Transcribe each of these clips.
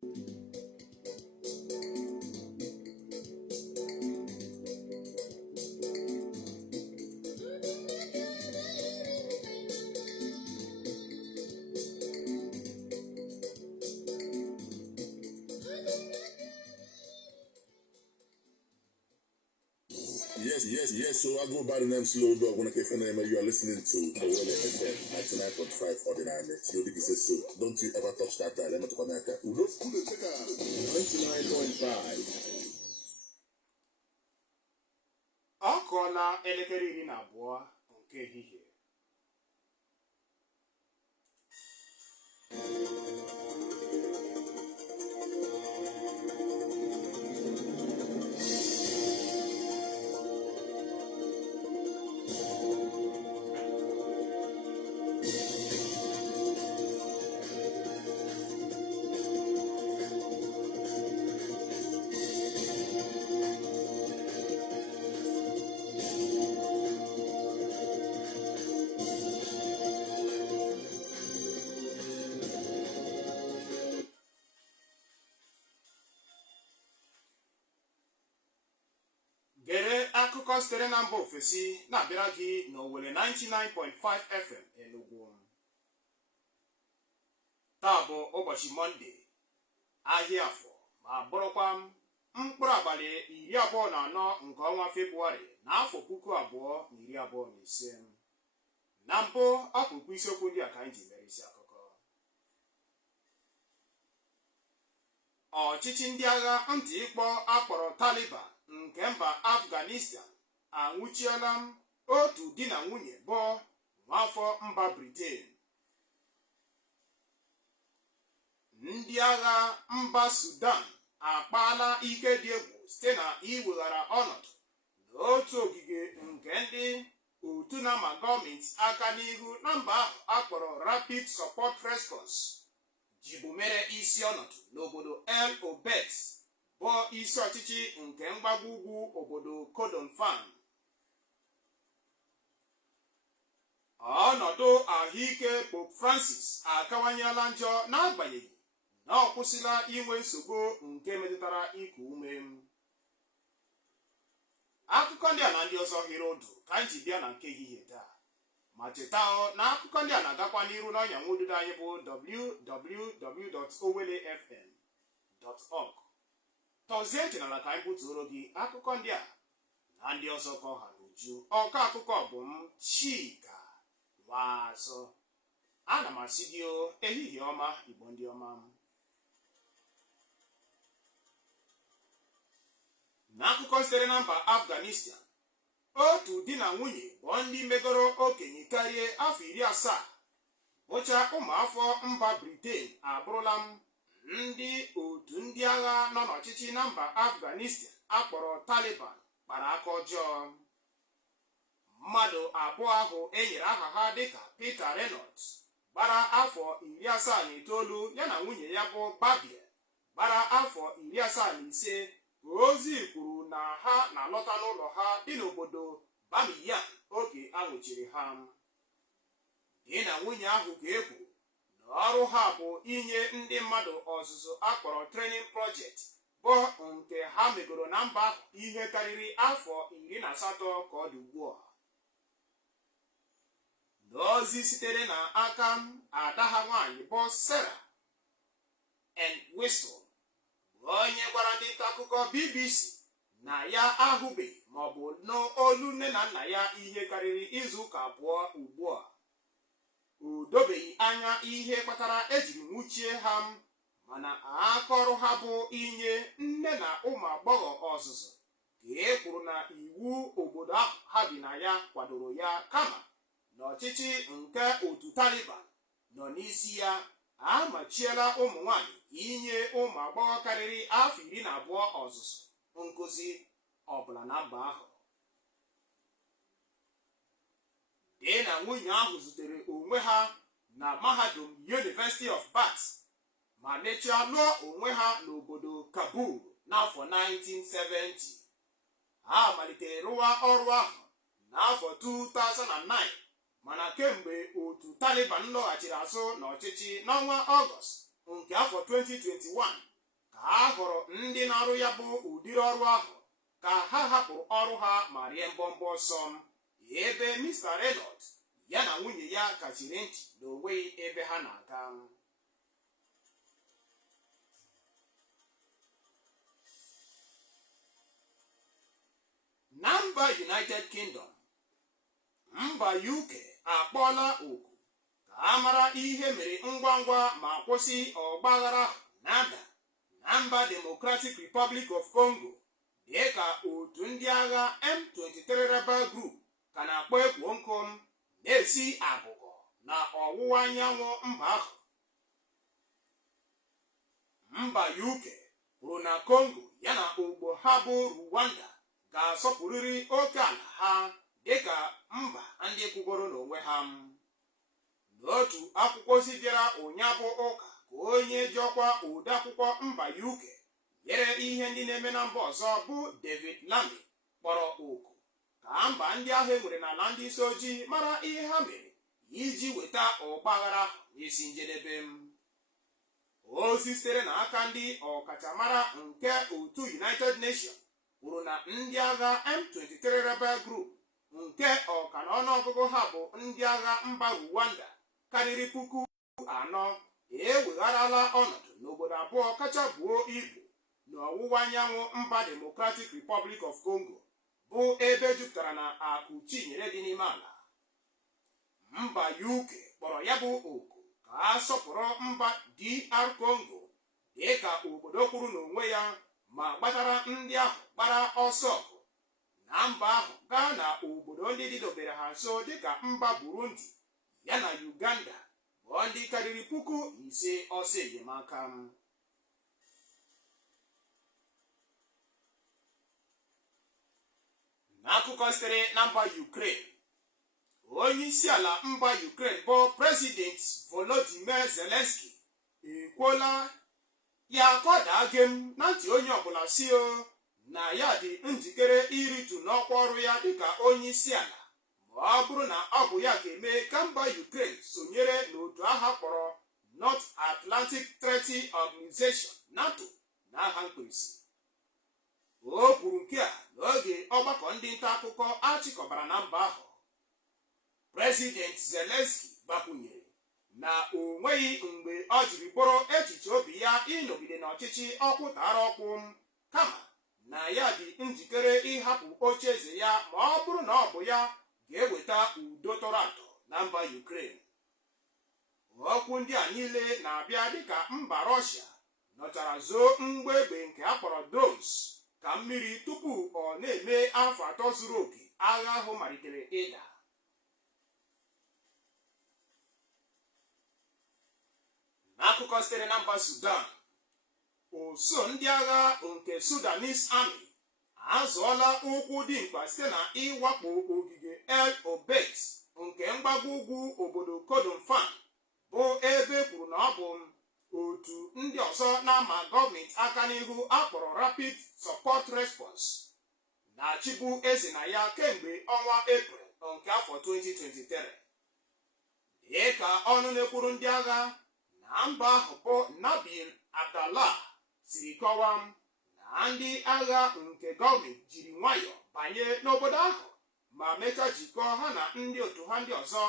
Yes. So I go by the name Slow Dog. When I can find you are listening to Awole FM 99.5 ordinary minutes. You think so? Don't you ever touch that dial? Let me talk about that. Udo Chika 99.5. Ọkọla elekere 12 nke ehihie. Gere akụkọ sitere na mba ofesi na-abịara gị n'Owere 99.5 FM Enugu. Taa bụ ụbọchị Mọnde, ahịa afọ, ma bụrụkwa mkpụrụ abalị 24 nke ọnwa Febụwarị n'afọ 2025. Na mbụ ọkpụkpụ isiokwu ndị a ka anyị ji mere isi akụkọ. Ọchịchị ndị agha ntị ịkpọ akpọrọ Taliban nke mba Afghanistan anwụchiela otu di na nwunye bụ nwafọ mba Britain. Ndị agha mba Sudan akpaala ike dị egwu site na iweghara ọnọdụ n'otu ogige nke ndị otu na-ama gọọmenti aka n'ihu na mba ahụ akpọrọ Rapid Support Response jibu mere isi ọnọdụ n'obodo El Obeid bụ isi ọchịchị nke mgbago ugwu obodo Kordofan. Ọnọdụ ahụike Pope Francis akawanyela njọ n'agbanyeghị na ọ kwụsịla inwe nsogbu nke metụtara iku ume. Akụkọ ndị a na ndị ọzọ hiri odu ka anyị ji bịa na nke ehihie taa. Ma cheta na akụkọ ndị a na-agakwa n'iru n'ọnya nwodudo anyị bụ www.owelefm.org. Tọzie nchenala ka anyị butuoro gị akụkọ ndị a na ndị ọzọ ka ọha n'uju. Ọkọ akụkọ bụ m Chika Nwazu. Ana m asị gị ehihie ọma Igbo ndị ọma. N'akụkọ sitere na mba Afghanistan, otu di na nwunye bụ ndị megoro okenye karịa afọ 70 bụcha ụmụafọ mba Britain abụrụla ndị otu ndị agha nọ n'ọchịchị na mba Afghanistan akpọrọ Taliban kpara aka ọjọọ. Mmadụ abụọ ahụ enyere aha ha dịka Peter Reynolds gbara afọ 79 ya na nwunye ya bụ Babia gbara afọ 75. Ozi kwuru na ha na-alọta n'ụlọ ha dị n'obodo Bamiyan oge a nwụchiri ha. Di na nwunye ahụ ga-ekwu na ọrụ ha bụ inye ndị mmadụ ọzụzụ akpọrọ training project bụ nke ha megoro na mba ahụ ihe karịrị afọ 18 ka ọ dị ugbu a. N'ozi sitere na aka ada ha nwaanyị bụ Sarah Whistle, onye gwara ndị nta akụkọ BBC na ya ahụbeghị maọbụ n'olu nne na nna ya ihe karịrị izu ụka abụọ ugbu a. O dobeghị anya ihe kpatara ejiri nwụchie ha, mana aka ọrụ ha bụ inye nne na ụmụ agbọghọ ọzụzụ ka e kwuru na iwu obodo ahụ ha bi na ya kwadoro ya, kama na ọchịchị nke otu Taliban nọ n'isi ya amachiela ụmụ nwanyị inye ụmụ agbọghọ karịrị afọ 12 ọzụzụ nkụzi ọbụla na mba ahụ. Di na nwunye ahụ zutere onwe ha na mahadum University of Bath ma mechaa lụọ onwe ha n'obodo Kabul n'afọ 1970. Ha malitere rụwa ọrụ ahụ n'afọ 2009, mana kemgbe otu Taliban lọghachiri azụ n'ọchịchị n'ọnwa Ọgọst nke afọ 2021 ka a hụrụ ndị na-arụ ya bụ ụdịrị ọrụ ahụ ka ha hapụrụ ọrụ ha ma rie mbọmbọ ọsọ, ebe Mr. Reynolds ya na nwunye ya kachiri ntị na onweghị ebe ha na-aga. Na mba United Kingdom, mba UK akpọọla oku ka a mara ihe mere ngwa ngwa ma kwụsị ọgbaghara na-ada na mba Democratic Republic of Congo, dịka otu ndị agha M23 Rebel Group ka na-akpọ ekwo nkom na-esi abụghọ na ọwụwa anyanwụ mba ahụ. Mba UK kwuru na Congo ya na ogbo ha bụ Rwanda ga-asọpụrịrị oke ala ha dịka mba ndị kwugoro n'onwe ha. N'otu akwụkwọ ozi bịara ụnyahụ ụka ka onye ji ọkwa odeakwụkwọ mba UK nyere ihe ndị na-eme na mba ọzọ bụ David Lammy kpọrọ oku ka mba ndị ahụ enwere n'ala ndị isi ojii mara ihe ha mere iji weta ọgbaghara n'isi njedebe. Ozi sitere n'aka ndị ọkachamara nke otu United Nations kwuru na ndị agha M23 Rebel Group nke ọka na ọnụọgụgụ ha bụ ndị agha mba Rwanda karịrị 4,000 ewegharala ọnọdụ n'obodo abụọ kacha buo ibu n'ọwụwa anyanwụ mba Democratic Republic of Congo, bụ ebe jupụtara na akụ chinyere dị n'ime ala. Mba UK kpọrọ ya bụ oku ka a sọpụrụ mba DR Congo dịka obodo kwuru n'onwe ya ma gbatara ndị ahụ gbara ọsọ ọgụ na mba ahụ gaa na obodo ndị dịdobere ha nso dịka mba Burundi ya na Uganda bụ ndị karịrị 5,000 ọsọ enyemaka. N'akụkọ sitere na mba Ukraine, onye isi ala mba Ukraine bụ President Volodymyr Zelensky ekwuola ya ka ọ daa gem na ntị onye ọbụla si na ya dị njikere iritu n'ọkwa ọrụ ya dịka onye isi ala ma ọ bụrụ na ọ bụ ya ga-eme ka mba Ukraine sonyere n'otu agha kpọrọ North Atlantic Treaty Organization NATO n'aha mkpirisi. O kwuru nke a n'oge ọgbakọ ndị nta akụkọ achịkọbara na mba ahụ. President Zelensky gbakwunyere na o nweghị mgbe ọ jiri kpọrọ echiche obi ya ịnọgide n'ọchịchị ọkwụtara ọkwụ, kama na ya dị njikere ịhapụ oche eze ya ma ọ bụrụ na ọ bụ ya ga-eweta udo tọrọ atọ na mba Ukraine. Okwu ndị a niile na-abịa dịka mba Russia nọchara zoo mgbọ egbe nke a kpọrọ drones ka mmiri tupu ọ na-eme afọ 3 zuru oke agha ahụ malitere ịda. N'akụkọ sitere na mba Sudan, ụsụ ndị agha nke Sudanese Army azụọla ụkwụ dimkpa site na ịwakpo ogige El Obeid nke mgbago ugwu obodo Kordofan, bụ ebe kwuru na ọ bụ otu ndị ọzọ na-ama gọọmenti aka n'ihu akpọrọ Rapid Support Response na-achịbu eze na ya kemgbe ọnwa Eprel nke afọ 2023. Dịka ọnụ na-ekwuru ndị agha na mba ahụ bụ Nabil Abdallah siri kọwaa na ndị agha nke gọọmenti jiri nwayọọ banye n'obodo ahụ ma mechaa jikọọ ha na ndị otu ha ndị ọzọ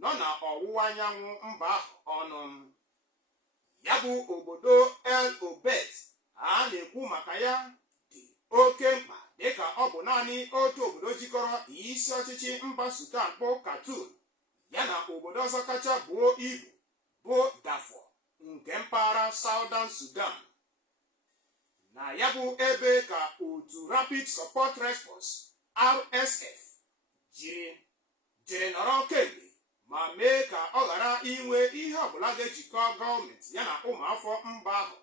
nọ na ọwụwa anyanwụ mba ahụ ọnụ. Ya bụ obodo El Obeid a na-ekwu maka ya dị oke mkpa dịka ọ bụ naanị otu obodo jikọrọ isi ọchịchị mba Sudan bụ Khartoum ya na obodo ọzọ kacha buo ibu bụ Darfur nke mpaghara Southern Sudan. Na ya bụ ebe ka otu Rapid Support Response RSF jiri nọrọ kemgbe ma mee ka ọ ghara inwe ihe ọbụla ga-ejikọ gọọmenti ya na ụmụafọ mba ahụ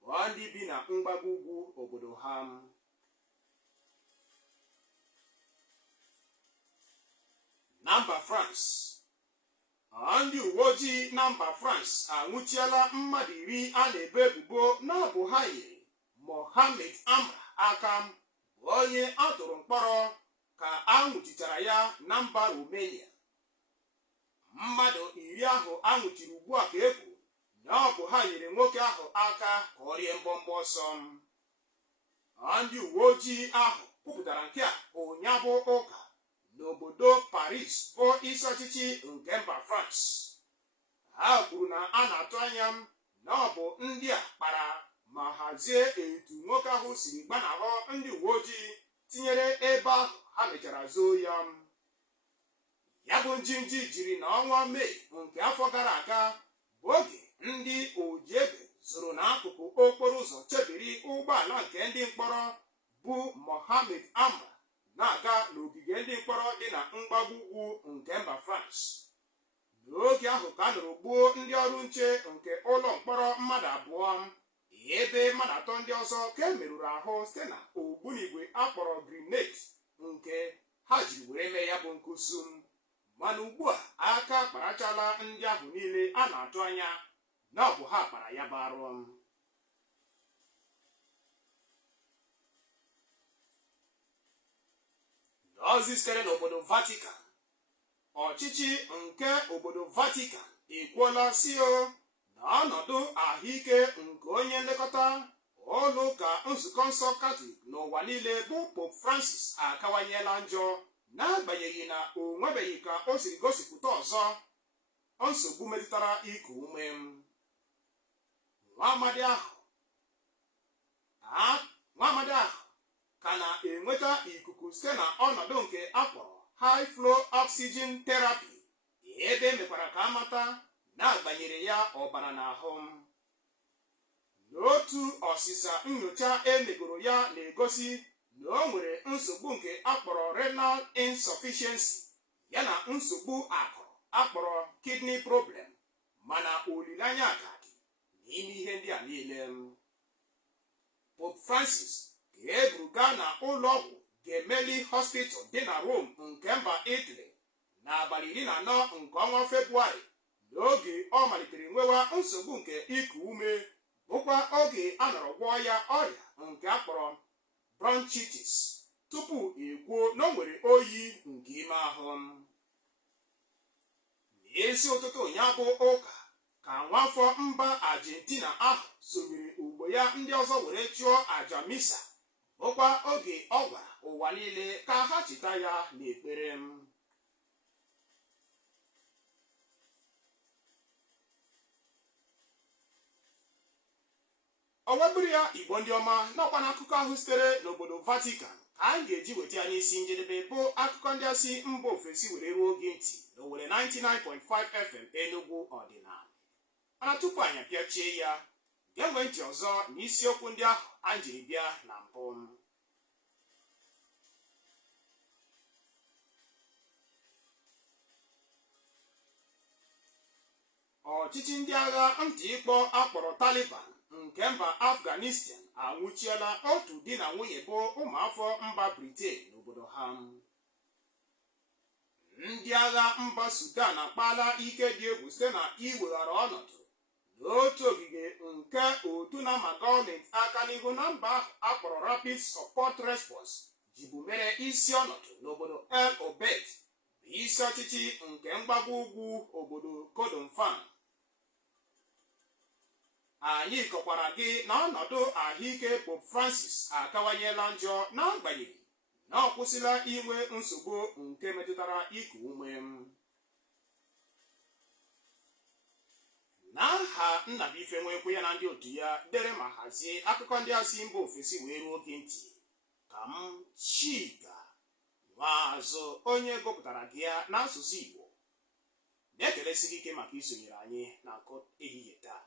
bụ ndị bi na mgbago ugwu obodo ha. Na mba France, ndị uwe ojii na mba France anwụchiela mmadụ 10 a na-ebo ebubo na ọ bụ ha nyere Mohamed Amra aka, bụ onye a tụrụ mkpọrọ ka a nwụchichara ya na mba Romania. Mmadụ 10 ahụ a nwụchiri ugbu a ka ekwu na ọ bụ ha nyere nwoke ahụ aka ka ọ rie mbọmbọ ọsọ. Ndị uwe ojii ahụ kwupụtara nke a ụnyahụ ụka n'obodo Paris bụ isi ọchịchị nke mba France. Ha kwuru na a na-atụ anya na ọ bụ ndị a kpara ma hazie etu nwoke ahụ siri gbanahụ ndị uwe ojii tinyere ebe ahụ ha mechara zoo ya. Ya bụ njinji jiri n'ọnwa Mee nke afọ gara aga bụ oge ndị oji egbe zoro n'akụkụ okporo ụzọ chebiri ụgbọala nke ndị mkpọrọ bụ Mohamed Amba na-aga n'ogige ndị mkpọrọ dị na mgbago ugwu nke mba France. N'oge ahụ ka a nụrụ gbuo ndị ọrụ nche nke ụlọ mkpọrọ mmadụ abụọ, ebe mmadụ atọ ndị ọzọ ka e merụrụ ahụ site na ogbunigwe akpọrọ grenade nke ha jiri were mee ya bụ nkụsu. Mana ugbu a aka kparachala ndị ahụ niile a na-atụ anya na ọ bụ ha kpara ya bụ arụ. N'ozi sitere n'obodo Vatican, ọchịchị nke obodo Vatican ekwuola sio na ọnọdụ ahụike nke onye nlekọta ụlọ ụka nzukọ nsọ Katọlik n'ụwa niile bụ Pope Francis akawanyela njọ, n'agbanyeghị na o nwebeghị ka o siri gosipụta ọzọ nsogbu metụtara iku ume. Nwa amadi ahụ ka na-enweta ikuku site na ọnọdụ nke akpọrọ high flow oxygen therapy, ebe emekwara ka amata na-agbanyere ya ọbara n'ahụ. N'otu ọsịsa nyocha emegoro ya na-egosi na o nwere nsogbu nke akpọrọ renal insufficiency yana nsogbu akụrụ akpọrọ kidney problem, mana olileanya ka dị n'ime ihe ndị a niile. Pope Francis ga-ebuga na ụlọ ọgwụ Gemelli Hospital dị na Rome nke mba Italy n'abalị 14 nke ọnwa Febụwarị, n'oge ọ malitere nwewa nsogbu nke iku ume, bụkwa oge a nọrọ gwọọ ya ọrịa nke akpọrọ bronchitis tupu ekwuo na o nwere oyi nke ime ahụ. N'isi ụtụtụ ụnyaahụ ụka ka nwafọ mba Argentina ahụ sonyere ugbo ya ndị ọzọ were chụọ aja misa, bụkwa oge ọ gwara ụwa niile ka ha cheta ya n'ekpere. O weburu ya Igbo ndị ọma, n'ọkwa n'akụkọ ahụ sitere n'obodo Vatican ka anyị ga-eji weta ya n'isi njedebe bụ akụkọ ndị a si mba ofesi were ruo oge ntị n'Owere 99.5 FM Enugu ọdịnala. Mana tupu anyị apịachie ya, ga-enwe ntị ọzọ n'isiokwu ndị ahụ anyị jiri bịa na mbụ. Ọchịchị ndị agha ntị ịkpọ akpọrọ Taliban nke mba Afghanistan anwụchiela otu di na nwunye bụ ụmụafọ mba Britain n'obodo ha. Ndị agha mba Sudan akpaala ike dị egwu site na iweghara ọnọdụ n'otu ogige nke otu na-ama gọọmenti aka n'ihu na mba ahụ akpọrọ Rapid Support Response jibu mere isi ọnọdụ n'obodo El Obeid, bụ isi ọchịchị nke mgbago ugwu obodo Kordofan. Anyị kọkwara gị na ọnọdụ ahụike Pope Francis akawanyela njọ, n'agbanyeghị na ọ kwụsịla inwe nsogbu nke metụtara iku ume. N'aha Nnabuife Nwekwe ya na ndị otu ya dere ma hazie akụkọ ndị a si mba ofesi wee ruo oge ntị, ka m Chika Nwazu onye gụpụtara gị ya n'asụsụ Igbo na-ekelesi gị ike maka isonyere anyị na nkọ ehihie taa.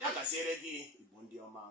Ya gaziere gị Igbo ndị ọma.